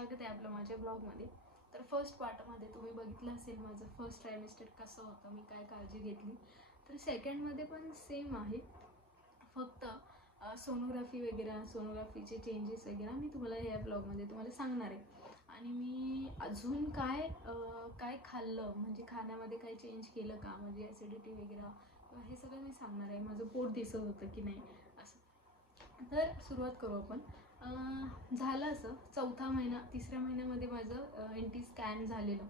स्वागत आहे आपलं माझ्या ब्लॉगमध्ये. तर फर्स्ट पार्टमध्ये तुम्ही बघितलं असेल माझं फर्स्ट ट्रायमेस्टर कसं होतं, मी काय काळजी घेतली. तर सेकंडमध्ये पण सेम आहे, फक्त सोनोग्राफी वगैरे, सोनोग्राफीचे चेंजेस वगैरे मी तुम्हाला या ब्लॉगमध्ये तुम्हाला सांगणार आहे. आणि मी अजून काय काय खाल्लं, म्हणजे खाण्यामध्ये काही चेंज केलं का, म्हणजे ॲसिडिटी वगैरे हे सगळं मी सांगणार आहे. माझं पोट दिसत होतं की नाही असं. तर सुरुवात करू आपण. झालं असं, चौथा महिना, तिसऱ्या महिन्यामध्ये माझं NT स्कॅन झालेलं.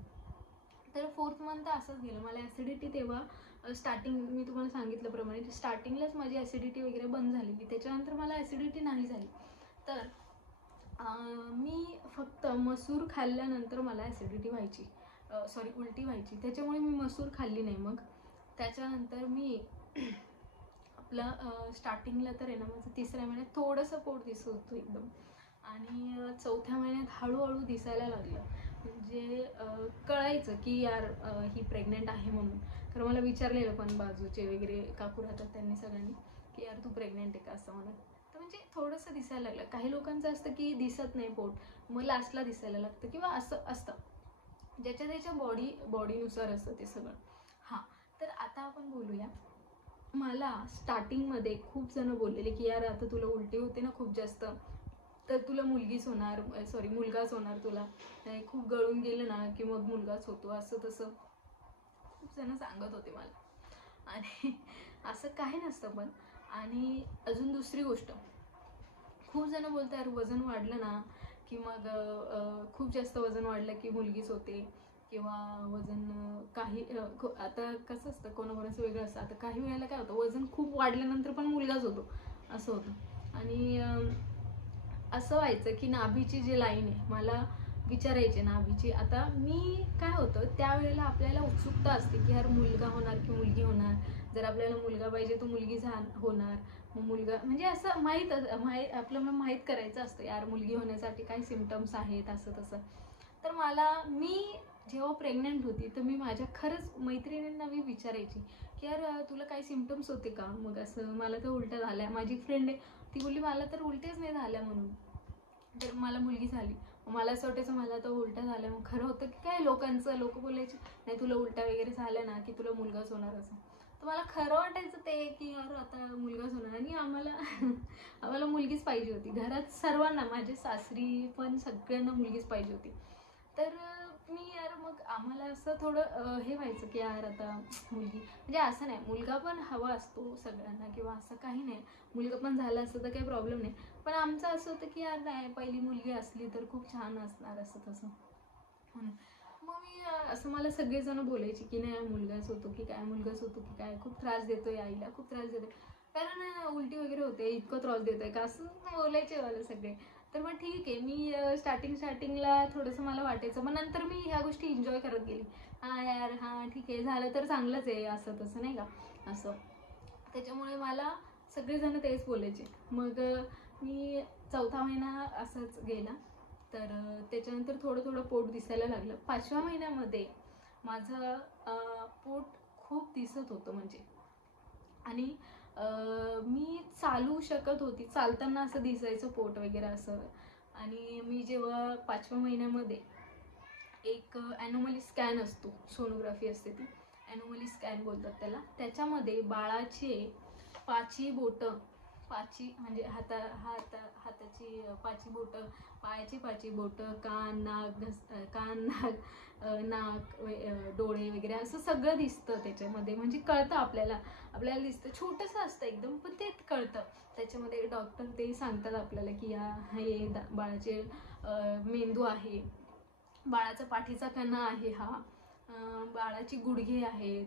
तर 4th मंथ असंच गेलं. मला ॲसिडिटी तेव्हा स्टार्टिंग मी तुम्हाला सांगितल्याप्रमाणे स्टार्टिंगलाच माझी ॲसिडिटी वगैरे बंद झालेली. त्याच्यानंतर मला ॲसिडिटी नाही झाली. तर मी फक्त मसूर खाल्ल्यानंतर मला ॲसिडिटी व्हायची, उलटी व्हायची. त्याच्यामुळे मी मसूर खाल्ली नाही. मग त्याच्यानंतर मी आपलं स्टार्टिंगला तर आहे ना, माझं तिसऱ्या महिन्यात थोडंसं पोट दिसत होतं एकदम, आणि चौथ्या महिन्यात हळूहळू दिसायला लागलं. म्हणजे कळायचं की यार ही प्रेग्नेंट आहे म्हणून. तर मला विचारलेलं पण बाजूचे वगैरे काकू राहतात त्यांनी सगळ्यांनी की यार तू प्रेग्नेंट आहे का असं म्हणत. तर म्हणजे थोडंसं दिसायला लागलं. काही लोकांचं असतं की दिसत नाही पोट, मग लास्टला दिसायला लागतं किंवा असं असतं, ज्याच्या त्याच्या बॉडीनुसार असतं ते सगळं. हां, तर आता आपण बोलूया. मला स्टार्टिंगमध्ये खूप जण बोललेले की यार आता तुला उलटी होते ना खूप जास्त, तर तुला मुलगाच होणार तुला, खूप गळून गेलं ना की मग मुलगाच होतो, असं तसं खूप जण सांगत होते मला. आणि असं काही नसतं पण. आणि अजून दुसरी गोष्ट, खूप जण बोलतात यार वजन वाढलं ना की मग खूप जास्त वजन वाढलं की मुलगीच होते, किंवा वजन काही आता कसं असतं, कोणाकोणाचं वेगळं असतं. आता काही वेळेला काय होतं, वजन खूप वाढल्यानंतर पण मुलगाच होतो असं होतं. आणि असं व्हायचं की नाभीची जी लाईन आहे, मला विचारायचे नाभीची. आता मी काय होतं त्यावेळेला आपल्याला उत्सुकता असते की यार मुलगा होणार की मुलगी होणार. जर आपल्याला मुलगा पाहिजे तर मुलगी होणार, मग मुलगा म्हणजे असं आपल्याला माहीत करायचं असतं यार मुलगी होण्यासाठी काही सिम्पटम्स आहेत असं तसं. तर मी जेव्हा प्रेग्नंट होती तर मी माझ्या खरंच मैत्रिणींना मी विचारायची की यार तुला काही सिम्पटम्स होते का. मग असं मला तर उलट्या झाल्या. माझी फ्रेंड आहे, ती बोलली मला तर उलट्याच नाही झाल्या म्हणून. तर मला मुलगी झाली. मला असं वाटायचं मला तर उलट्या झाल्या. मग खरं होतं की काय, लोक बोलायचे नाही तुला उलट्या वगैरे झाल्या ना की तुला मुलगाच होणार असं. तर मला खरं वाटायचं ते की यार आता मुलगाच होणार. आणि आम्हाला मुलगीच पाहिजे होती. घरात सर्वांना, माझे सासरी पण सगळ्यांना मुलगीच पाहिजे होती. तर मग आम्हाला असं थोडं हे व्हायचं की यार आता मुलगी, म्हणजे असं नाही, मुलगा पण हवा असतो सगळ्यांना किंवा असं काही नाही, मुलगा पण झाला असतं तर काही प्रॉब्लेम नाही. पण आमचं असं होतं की यार नाही, पहिली मुलगी असली तर खूप छान असणार असं तसं म्हणून. मग असं मला सगळेजण बोलायचे की नाही मुलगाच होतो की काय, खूप त्रास देतोय आईला, खूप त्रास देतोय, कारण उलटी वगैरे होते, इतकं त्रास देतोय का असं बोलायचे मला सगळे. तर मग ठीक आहे, मी स्टार्टिंगला थोडंसं मला वाटायचं, मग नंतर मी ह्या गोष्टी एन्जॉय करत गेली. हां यार, हां ठीक आहे, झालं तर चांगलंच आहे असं तसं नाही का असं. त्याच्यामुळे मला सगळेजण तेच बोलायचे. मग मी चौथा महिना असंच गेला. तर त्याच्यानंतर थोडं थोडं पोट दिसायला लागलं. 5व्या महिन्यामध्ये माझं पोट खूप दिसत होतं म्हणजे. आणि मी चालू शकत होती, चालताना असं दिसायचं पोट वगैरे असं. आणि मी जेव्हा 5व्या महिन्यामध्ये एक ॲनोमली स्कॅन असतो, सोनोग्राफी असते ती, ॲनोमली स्कॅन बोलतात त्याला. त्याच्यामध्ये बाळाचे पाची बोटं, पाची म्हणजे हाताची पाची बोटं, पायाची पाची बोटं, कान नाक डोळे वगैरे असं सगळं दिसतं त्याच्यामध्ये. म्हणजे कळतं आपल्याला दिसतं, छोटंसं असतं एकदम, पण ते कळतं त्याच्यामध्ये. डॉक्टर ते सांगतात आपल्याला की हे बाळाचे मेंदू आहे, बाळाचा पाठीचा कणा आहे हा, बाळाची गुडघे आहेत,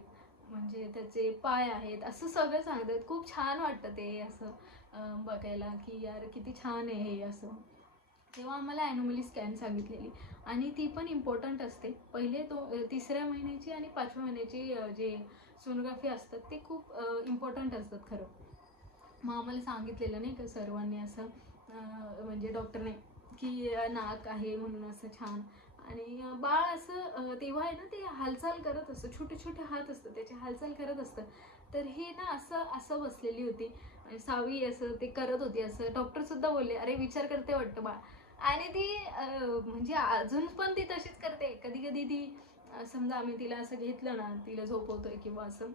म्हणजे त्याचे पाय आहेत, असं सगळं सांगतात. खूप छान वाटतं ते असं बघायला की यार किती छान आहे हे असं. तेव्हा आम्हाला ॲनोमली स्कॅन सांगितलेली, आणि ती पण इम्पॉर्टंट असते. पहिले तिसऱ्या महिन्याची आणि 5व्या महिन्याची जे सोनोग्राफी असतात ते खूप इम्पॉर्टंट असतात खरं. मग आम्हाला सांगितलेलं नाही का सर्वांनी असं, म्हणजे डॉक्टरने, की नाक आहे म्हणून असं छान. आणि बाळ असं तेव्हा आहे ना ते हालचाल करत असतं, छोटे छोटे हात असतं त्याची हालचाल करत असतं. तर हे ना असं बसलेली होती सावी, असं ते करत होती असं. डॉक्टर सुद्धा बोलले अरे विचार करते वाटतं बाळ. आणि ती म्हणजे अजून पण ती तशीच करते. कधी कधी ती समजा आम्ही तिला असं घेतलं ना, तिला झोपवतोय किंवा असं,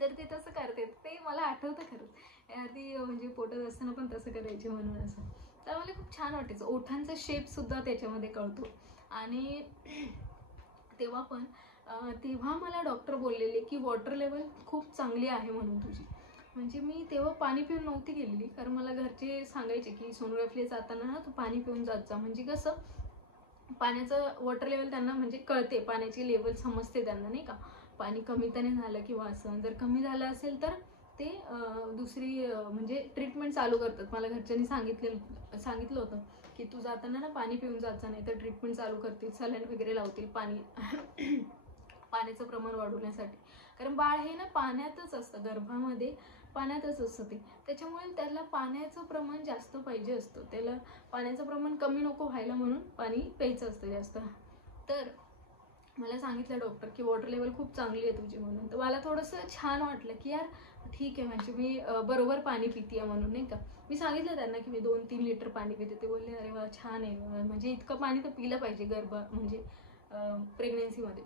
तर ती तसं करते. ते मला आठवतं खरंच यार, ती म्हणजे पोटात असताना पण तसं करायची म्हणून असं. तर मला खूप छान वाटायचं. ओठांचा शेप सुद्धा त्याच्यामध्ये कळतो. आणि तेव्हा पण तेव्हा मला डॉक्टर बोललेले की वॉटर लेवल खूप चांगली आहे म्हणून तुझी. म्हणजे मी तेव्हा पाणी पिऊन नव्हती गेलेली, कारण मला घरचे सांगायचे की सोनोग्राफीला जाताना ना तू पाणी पिऊन जात जा. म्हणजे कसं पाण्याचं वॉटर लेवल त्यांना म्हणजे कळते, पाण्याची लेवल समजते त्यांना, नाही का. पाणी कमी तर नाही झालं किंवा असं, जर कमी झालं असेल तर ते दुसरी म्हणजे ट्रीटमेंट चालू करतात. मला घरच्यांनी सांगितलं होतं की तू जाताना ना पाणी पिऊन जायचं, नाही तर ट्रीटमेंट चालू करतील, सलाईन वगैरे लावतील पाणी पाण्याचं प्रमाण वाढवण्यासाठी. कारण बाळ हे ना पाण्यातच असतं, गर्भामध्ये पाण्यातच असतं ते. त्याच्यामुळे त्याला पाण्याचं प्रमाण जास्त पाहिजे असतं. त्याला पाण्याचं प्रमाण कमी नको व्हायला म्हणून पाणी प्यायचं असतं जास्त. तर मला सांगितलं डॉक्टर की वॉटर लेवल खूप चांगली आहे तुझी म्हणून. तर मला थोडंसं छान वाटलं की यार ठीक आहे, म्हणजे मी बरोबर पाणी पिते म्हणून, नाही का. मी सांगितलं त्यांना की मी 2-3 लिटर पाणी पिते. ते बोलले अरे वा छान आहे, म्हणजे इतकं पाणी तर पिलं पाहिजे म्हणजे प्रेग्नेन्सीमध्ये,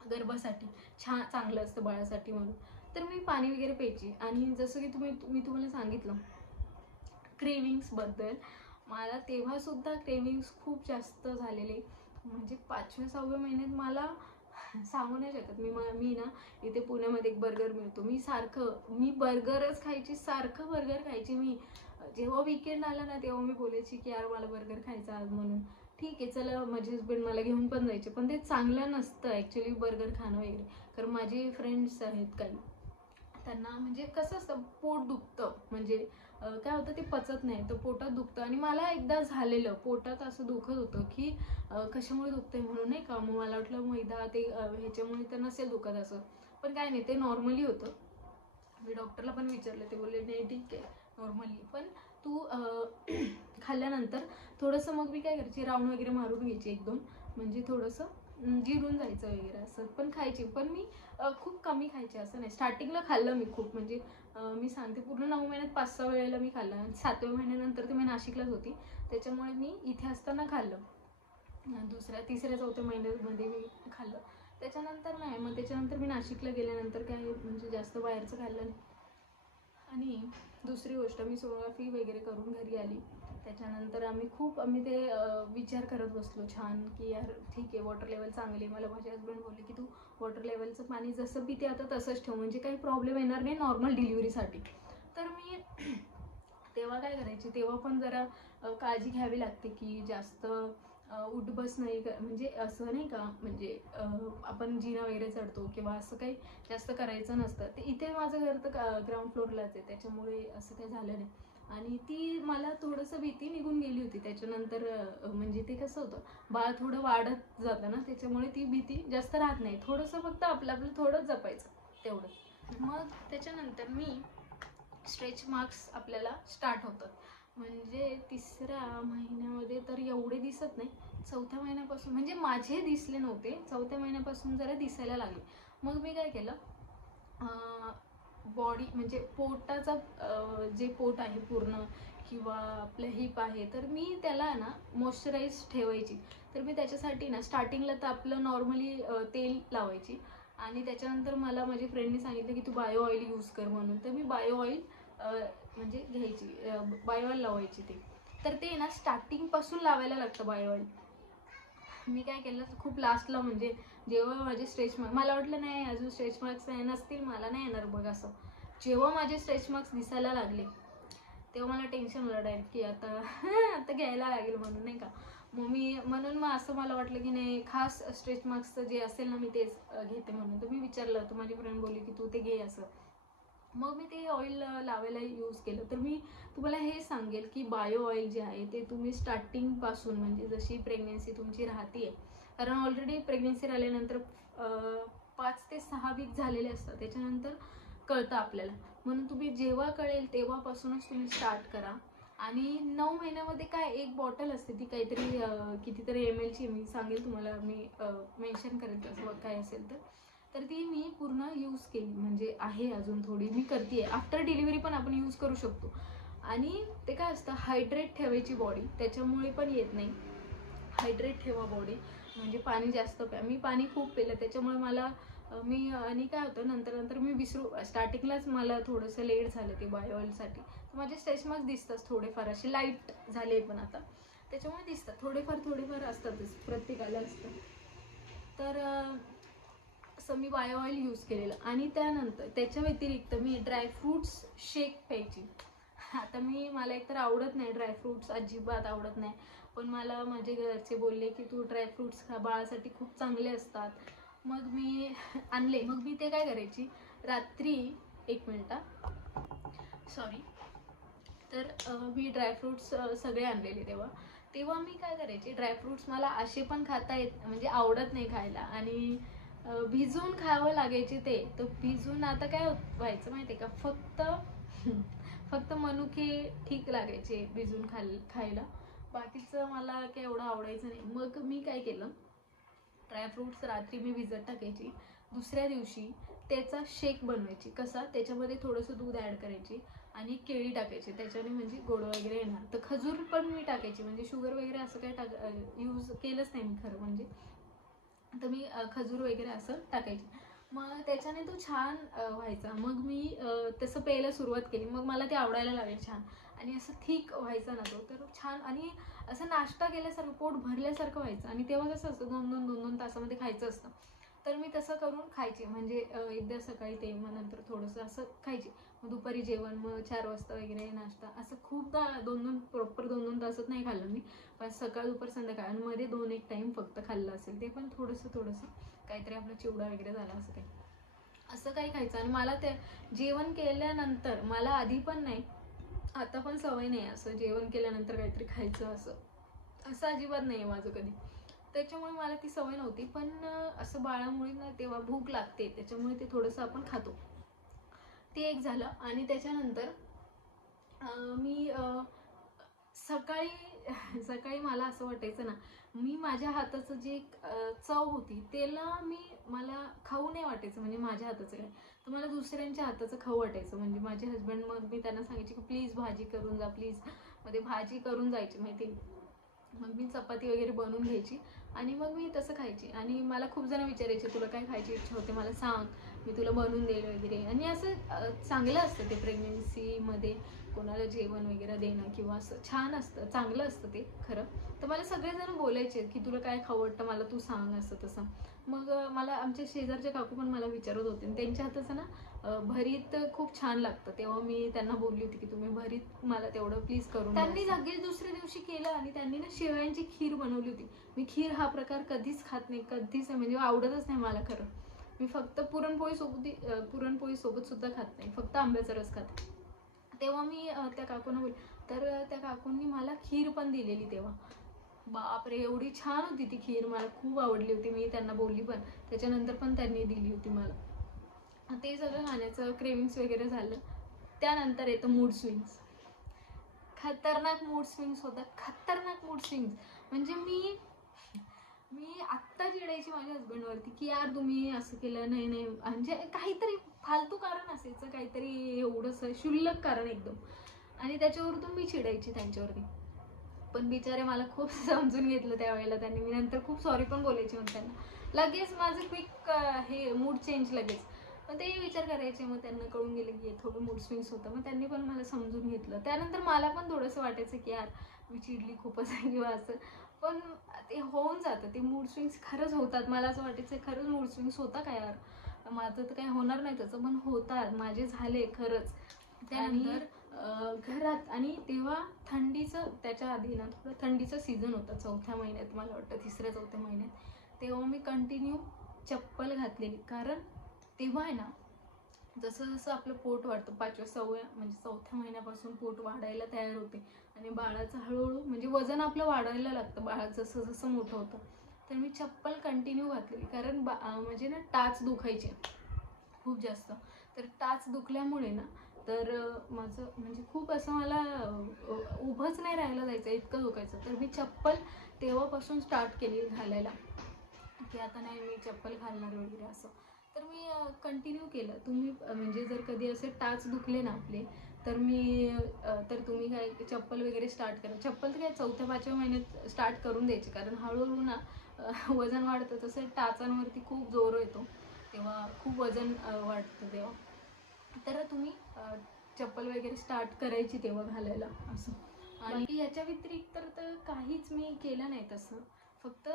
गर्भासाठी छान चांगलं असतं बाळासाठी म्हणून. तर मी पाणी वगैरे प्यायची. आणि जसं की मी तुम्हाला सांगितलं क्रेविंग्सबद्दल, मला तेव्हासुद्धा क्रेविंग्स खूप जास्त झालेले. म्हणजे 5व्या-6व्या महिन्यात मला सांगू नाही शकत. मी ना इथे पुण्यामध्ये एक बर्गर मिळतो, मी बर्गरच खायची, सारखं बर्गर खायची मी. जेव्हा वीकेंड आला ना तेव्हा मी बोलायची की यार मला बर्गर खायचा आज म्हणून. ठीक आहे चला, माझे हसबंड मला घेऊन पण जायचे, पण ते चांगलं नसतं ॲक्च्युली बर्गर खाणं वगैरे. कारण माझे फ्रेंड्स आहेत काही, त्यांना म्हणजे कसं असतं पोट दुखतं, म्हणजे काय होतं ते पचत नाही तर पोटात दुखतं. आणि मला एकदा झालेलं पोटात असं दुखत होतं की कशामुळे दुखतंय म्हणून, नाही का. मग मला वाटलं मैदा ते ह्याच्यामुळे तर नसेल दुखत असं, पण काय नाही, ते नॉर्मली होतं. मी डॉक्टरला पण विचारलं, ते बोलले नाही ठीक आहे नॉर्मली, पण तू खाल्ल्यानंतर थोडंसं, मग मी काय करायची राऊंड वगैरे मारून घ्यायची 1-2, म्हणजे थोडंसं जिरून जायचं वगैरे असं. पण खायची, पण मी खूप कमी खायचे, असं नाही. स्टार्टिंगला खाल्लं मी खूप, म्हणजे मी सांगते पूर्ण 9 महिन्यात 5-6 वेळेला मी खाल्लं. 7व्या महिन्यानंतर तर मी नाशिकलाच होती, त्याच्यामुळे मी इथे असताना खाल्लं. 2ऱ्या 3ऱ्या 4थ्या महिन्यामध्ये मी खाल्लं. त्याच्यानंतर नाही, मग त्याच्यानंतर मी नाशिकला गेल्यानंतर काय म्हणजे जास्त बाहेरचं खाल्लं नाही. आणि दुसरी गोष्ट, मी सोनोग्राफी वगैरे करून घरी आली. त्याच्यानंतर आम्ही ते विचार करत बसलो छान की यार ठीक आहे वॉटर लेवल चांगली. मला माझे हसबंड बोलले की तू वॉटर लेवलचं पाणी जसं पिते आता तसंच ठेव, म्हणजे काही प्रॉब्लेम येणार नाही नॉर्मल डिलिव्हरीसाठी. तर मी तेव्हा काय करायची, तेव्हा पण जरा काळजी घ्यावी लागते की जास्त उठबस नाही म्हणजे असं नाही का, म्हणजे आपण जिना वगैरे चढतो किंवा असं काही जास्त करायचं नसतं. ते इथे माझं घर तर ग्राउंड फ्लोअरलाच आहे, त्याच्यामुळे असं काही झालं नाही. आणि ती मला थोडंसं भीती निघून गेली होती त्याच्यानंतर. म्हणजे ते कसं होतं, बाळ थोडं वाढत जातं ना, त्याच्यामुळे ती भीती जास्त राहत नाही. थोडंसं फक्त आपलं थोडं जपायचं तेवढं. मग त्याच्यानंतर मी स्ट्रेच मार्क्स आपल्याला स्टार्ट होतात. म्हणजे 3ऱ्या महिन्यामध्ये तर एवढे दिसत नाही. 4थ्या महिन्यापासून, म्हणजे माझे दिसले नव्हते, 4थ्या महिन्यापासून जरा दिसायला लागले. मग मी काय केलं, बॉडी म्हणजे पोटाचा जे पोट आहे पूर्ण किंवा आपलं हिप आहे, तर मी त्याला ना मॉइश्चराईज ठेवायची. तर मी त्याच्यासाठी ना स्टार्टिंगला तर आपलं नॉर्मली तेल लावायची. आणि त्याच्यानंतर मला माझ्या फ्रेंडने सांगितलं की तू बायो ऑइल यूज कर म्हणून. तर मी बायो ऑइल म्हणजे घ्यायची, बायो ऑइल लावायची ते. तर ते ना स्टार्टिंगपासून लावायला लागतं बायो ऑइल. मी काय केलं खूप लास्टला, म्हणजे जेव्हा माझे स्ट्रेच मार्क्स, मला वाटलं नाही अजून स्ट्रेच मार्क्स नसतील, मला नाही येणार बघ असं. जेव्हा माझे स्ट्रेच मार्क्स दिसायला लागले तेव्हा मला टेन्शन आलं डायरेक्ट की आता आता घ्यायला लागेल म्हणून, नाही का. म्हणून मग असं मला वाटलं की नाही, खास स्ट्रेच मार्क्सचं जे असेल ना मी तेच घेते म्हणून. तर मी विचारलं, तर माझी फ्रेंड बोलली की तू ते घे असं. मग मी ते ऑइल लावायला यूज केलं. तर मी तुम्हाला हे सांगेल की बायो ऑइल जे आहे ते तुम्ही स्टार्टिंगपासून, म्हणजे जशी प्रेग्नेन्सी तुमची राहते, कारण ऑलरेडी प्रेग्नेन्सी राहिल्यानंतर 5 ते 6 वीक झालेले असतात, त्याच्यानंतर कळतं आपल्याला. म्हणून तुम्ही जेव्हा कळेल तेव्हापासूनच तुम्ही स्टार्ट करा. आणि 9 महिन्यामध्ये काय एक बॉटल असते, ती काहीतरी कितीतरी ml ची, मी सांगेल तुम्हाला, मी मेन्शन करेल तसं काय असेल तर ती मी पूर्ण यूज केली, म्हणजे आहे अजून थोडी मी करते आहे. आफ्टर डिलिव्हरी पण आपण यूज करू शकतो. आणि ते काय असतं, हायड्रेट ठेवायची बॉडी, त्याच्यामुळे पण येत नाही. हायड्रेट ठेवा बॉडी, म्हणजे पाणी जास्त प्या. मी पाणी खूप पिलं, त्याच्यामुळे मला मी आणि काय होतं नंतर मी विसरू, स्टार्टिंगलाच मला थोडंसं लेट झालं ते बायो ऑइलसाठी. तर माझे स्ट्रेच मार्क्स दिसतात थोडेफार, असे लाईट झाले पण आता, त्याच्यामुळे दिसतात थोडेफार असतातच, प्रत्येकाला असतं. तर असं मी बायो ऑइल यूज केलेलं. आणि त्यानंतर त्याच्या व्यतिरिक्त मी ड्रायफ्रूट्स शेक प्यायची. आता मला एकतर आवडत नाही ड्रायफ्रूट्स, अजिबात आवडत नाही, पण मला माझे घरचे बोलले की तू ड्रायफ्रूट्स खा, बाळासाठी खूप चांगले असतात. मग मी आणले. मग मी ते काय करायची, रात्री, एक मिनटा, सॉरी, तर मी ड्रायफ्रूट्स सगळे आणलेले तेव्हा मी काय करायचे, ड्रायफ्रूट्स मला असे पण खाता येत, म्हणजे आवडत नाही खायला, आणि भिजवून खावं लागायचे ते. तर भिजवून आता काय व्हायचं माहिती आहे का, फक्त मनुके ठीक लागायचे भिजून खायला, बाकीचं मला काही एवढं आवडायचं नाही. मग मी काय केलं, ड्रायफ्रूट्स रात्री मी भिजत टाकायची, दुसऱ्या दिवशी त्याचा शेक बनवायची. कसा, त्याच्यामध्ये थोडंसं दूध ॲड करायची आणि केळी टाकायची, त्याच्याने म्हणजे गोड वगैरे येणार. तर खजूर पण मी टाकायची, म्हणजे शुगर वगैरे असं काही यूज केलंच नाही मी खरं म्हणजे. तर मी खजूर वगैरे असं टाकायची, मग त्याच्याने तो छान व्हायचा. मग मी तसं प्यायला सुरुवात केली, मग मला ते आवडायला लागले छान, आणि असं थिक व्हायचा ना तो, तर छान, आणि असं नाश्ता केल्यासारखं, पोट भरल्यासारखं व्हायचं. आणि तेव्हा कसं असतं, 2-2 तासामध्ये खायचं असतं, तर मी तसं करून खायची. म्हणजे एकदा सकाळी ते, मग नंतर थोडंसं असं खायची, मग दुपारी जेवण, मग 4 वाजता वगैरे नाश्ता, असं खूपदा 2-2 तासात नाही खाल्लं मी, पण सकाळ दुपार संध्याकाळ, आणि मध्ये 2-1 टाईम फक्त खाल्लं असेल, ते पण थोडंसं काहीतरी आपलं चिवडा वगैरे झाला असं काही खायचं. आणि मला ते जेवण केल्यानंतर, मला आधी पण नाही, आता पण सवय नाही असं जेवण केल्यानंतर काहीतरी खायचं, असं अजिबात नाही आहे माझं कधी. त्याच्यामुळे मला ती सवय नव्हती, पण असं बाळामुळे ना तेव्हा भूक लागते, त्याच्यामुळे ते थोडंसं आपण खातो. ते एक झालं. आणि त्याच्यानंतर मी सकाळी मला असं वाटायचं ना, मी माझ्या हाताचं जे चव होती त्याला मला खाऊ नाही वाटायचं, म्हणजे माझ्या हाताचं काय, तर मला दुसऱ्यांच्या हाताचं खाऊ वाटायचं. म्हणजे माझे हस्बंड, मग मी त्यांना सांगायचे की प्लीज भाजी करून जा, प्लीज. मग ते भाजी करून जायची माहिती, मग मी चपाती वगैरे बनवून घ्यायची, आणि मग मी तसं खायची. आणि मला खूप जण विचारायचे तुला काय खायची इच्छा होते, मला सांग, मी तुला बनवून देईल वगैरे. आणि असं चांगलं असतं ते प्रेग्नेन्सीमध्ये कोणाला जेवण वगैरे देणं, किंवा असं छान असतं, चांगलं असतं ते खरं. तर मला सगळेजण बोलायचे की तुला काय खाऊ वाटतं, मला तू सांग, असं तसं. मग मला आमच्या शेजारच्या काकू पण मला विचारत होते, त्यांच्या हाताचं ना भरीत खूप छान लागतं. तेव्हा मी त्यांना बोलली होती की तुम्ही भरीत मला तेवढं प्लीज करून. त्यांनी लगेच दुसऱ्या दिवशी केलं, आणि त्यांनी ना शेवयांची खीर बनवली होती. मी खीर हा प्रकार कधीच खात नाही, कधीच, म्हणजे आवडतच नाही मला खरं. मी फक्त पुरणपोळी सोबत सुद्धा खात नाही, फक्त आंब्याचा रस खाते. तेव्हा मी त्या काकूंना बोलली, तर त्या काकूंनी मला खीर पण दिलेली तेव्हा. बापरे, एवढी छान होती ती खीर, मला खूप आवडली होती. मी त्यांना बोलली पण, त्याच्यानंतर पण त्यांनी दिली होती मला. ते सगळं खाण्याचं क्रेविंग्स वगैरे झालं. त्यानंतर येतं मूड स्विंग्स. खतरनाक मूड स्विंग्स होतात, खतरनाक मूड स्विंग्स. म्हणजे मी आत्ता चिडायची माझ्या हस्बंडवरती की यार तुम्ही असं केलं, नाही, म्हणजे काहीतरी फालतू कारण असायचं, काहीतरी एवढंसं क्षुल्लक कारण एकदम, आणि त्याच्यावरून मी चिडायची त्यांच्यावरती. पण बिचारे मला खूप समजून घेतलं त्यावेळेला त्यांनी. मी नंतर खूप सॉरी पण बोलायची मग त्यांना, लगेच माझं क्विक हे मूड चेंज लगेच. पण ते विचार करायचे, मग त्यांना कळून गेलं की थोडं मूड स्विंग्स होतं, मग त्यांनी पण मला समजून घेतलं. त्यानंतर मला पण थोडंसं वाटायचं की यार मी चिडली खूपच आहे किंवा असं, पण ते होऊन जातं, ते मूड स्विंग्स खरंच होतात. मला असं वाटायचं खरंच मूड स्विंग्स होता का यार, माझं तर काही होणार नाही त्याचं, पण होतात, माझे झाले खरंच. त्यानंतर घरात, आणि तेव्हा थंडीचं, त्याच्या आधी ना थोडं थंडीचं सीझन होतं, 4थ्या महिन्यात, मला वाटतं 3ऱ्या-4थ्या महिन्यात. तेव्हा मी कंटिन्यू चप्पल घातलेली, कारण तेव्हा आहे ना, जसं जसं आपलं पोट वाढतं, 5व्या-6व्या म्हणजे 4थ्या महिन्यापासून पोट वाढायला तयार होते, आणि बाळाचं हळूहळू म्हणजे वजन आपलं वाढायला लागतं बाळाचं जसं जसं मोठं होतं. तर मी चप्पल कंटिन्यू घातलेली, कारण म्हणजे ना टाच दुखायचे खूप जास्त. तर टाच दुखल्यामुळे ना, तर माझं म्हणजे खूप असं मला उभंच नाही राहायला जायचं, इतकं दुखायचं. तर मी चप्पल तेव्हापासून स्टार्ट केली घालायला, की आता नाही मी चप्पल घालणार वगैरे असं. तर मी कंटिन्यू केलं. तुम्ही म्हणजे जर कधी असे टाच दुखले ना आपले, तर तुम्ही काय चप्पल वगैरे स्टार्ट करा. चप्पल तर काय 4थ्या-5व्या महिन्यात स्टार्ट करून द्यायची, कारण हळूहळू ना वजन वाढतं, तसं टाचांवरती खूप जोर येतो, तेव्हा खूप वजन वाढतं तेव्हा. तर तुम्ही चप्पल वगैरे स्टार्ट करायची तेव्हा घालायला असं. आणि याच्या व्यतिरिक्त तर काहीच मी केलं नाही तसं. फक्त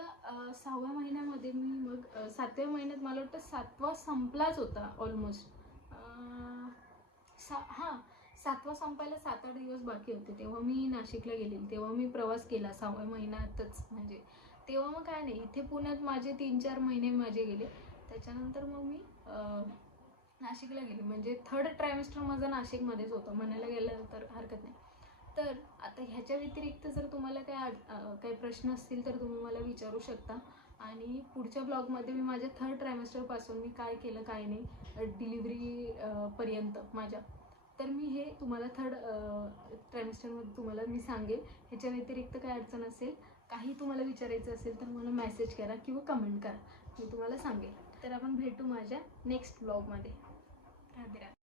6व्या महिन्यामध्ये मी मग 7व्या महिन्यात मला वाटतं 7वा संपलाच होता ऑलमोस्ट. हां, 7वा संपायला 7-8 दिवस बाकी होते, तेव्हा मी नाशिकला गेलेली. तेव्हा मी प्रवास केला 6व्या महिन्यातच. म्हणजे तेव्हा मग काय नाही, इथे पुण्यात माझे 3-4 महिने माझे गेले. त्याच्यानंतर मग मी नाशिकला गेली. म्हणजे 3rd ट्रायमेस्टर माझा नाशिकमध्येच होता म्हणायला गेलं तर हरकत नाही. तर आता ह्याच्या व्यतिरिक्त जर तुम्हाला काही प्रश्न असतील तर तुम्ही मला विचारू शकता. आणि पुढच्या ब्लॉगमध्ये मी माझ्या 3rd ट्रायमेस्टरपासून मी काय केलं काय नाही डिलिव्हरी पर्यंत माझ्या, तर मी हे तुम्हाला 3rd ट्रायमेस्टरमध्ये तुम्हाला मी सांगेल. ह्याच्या व्यतिरिक्त काय अडचण असेल, काही तुम्हाला विचारायचं असेल तर मला मेसेज करा किंवा कमेंट करा, मी तुम्हाला सांगेल. तर आपण भेटू माझ्या नेक्स्ट ब्लॉगमध्ये. राधे राधे.